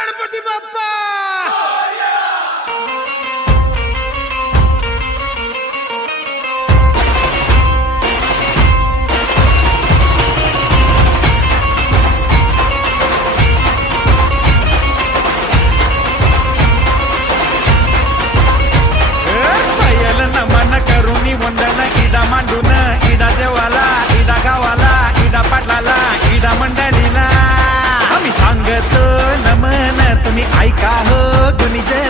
गणपती बाप्पा नमन करुणी वंदन इडा मांडून इडा देवाला इडा गावाला इडा पाटलाला इडा मंडळीला आम्ही सांगतो नमन तुम्ही ऐका हो गुणीजन